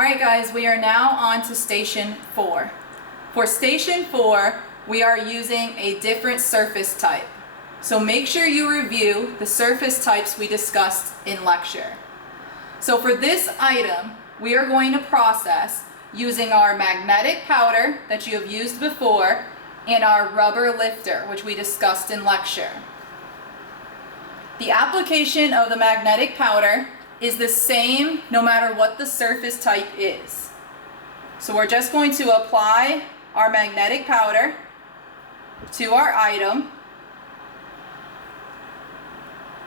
Alright guys, we are now on to station 4. For station 4, we are using a different surface type. So make sure you review the surface types we discussed in lecture. So for this item, we are going to process using our magnetic powder that you have used before and our rubber lifter, which we discussed in lecture. The application of the magnetic powder is the same no matter what the surface type is. So we're just going to apply our magnetic powder to our item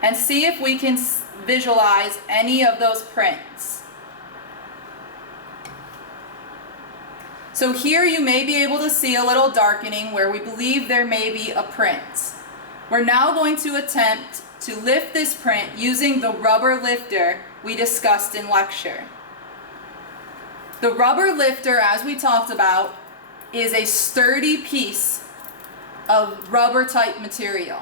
and see if we can visualize any of those prints. So here you may be able to see a little darkening where we believe there may be a print. We're now going to attempt to lift this print using the rubber lifter we discussed in lecture. The rubber lifter, as we talked about, is a sturdy piece of rubber type material.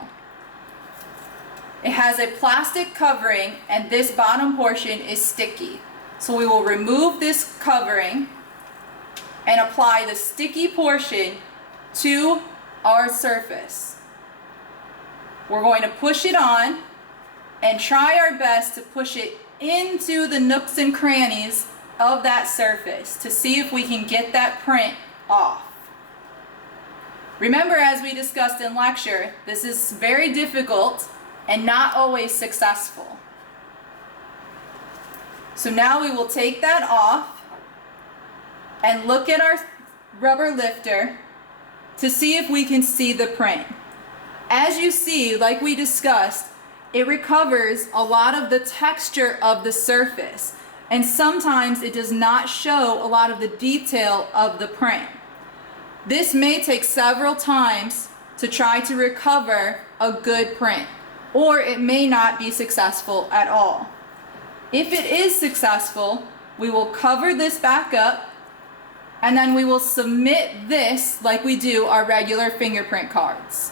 It has a plastic covering and this bottom portion is sticky. So we will remove this covering and apply the sticky portion to our surface. We're going to push it on and try our best to push it into the nooks and crannies of that surface to see if we can get that print off. Remember, as we discussed in lecture, this is very difficult and not always successful. So now we will take that off and look at our rubber lifter to see if we can see the print. As you see, like we discussed, it recovers a lot of the texture of the surface, and sometimes it does not show a lot of the detail of the print. This may take several times to try to recover a good print, or it may not be successful at all. If it is successful, we will cover this back up and then we will submit this like we do our regular fingerprint cards.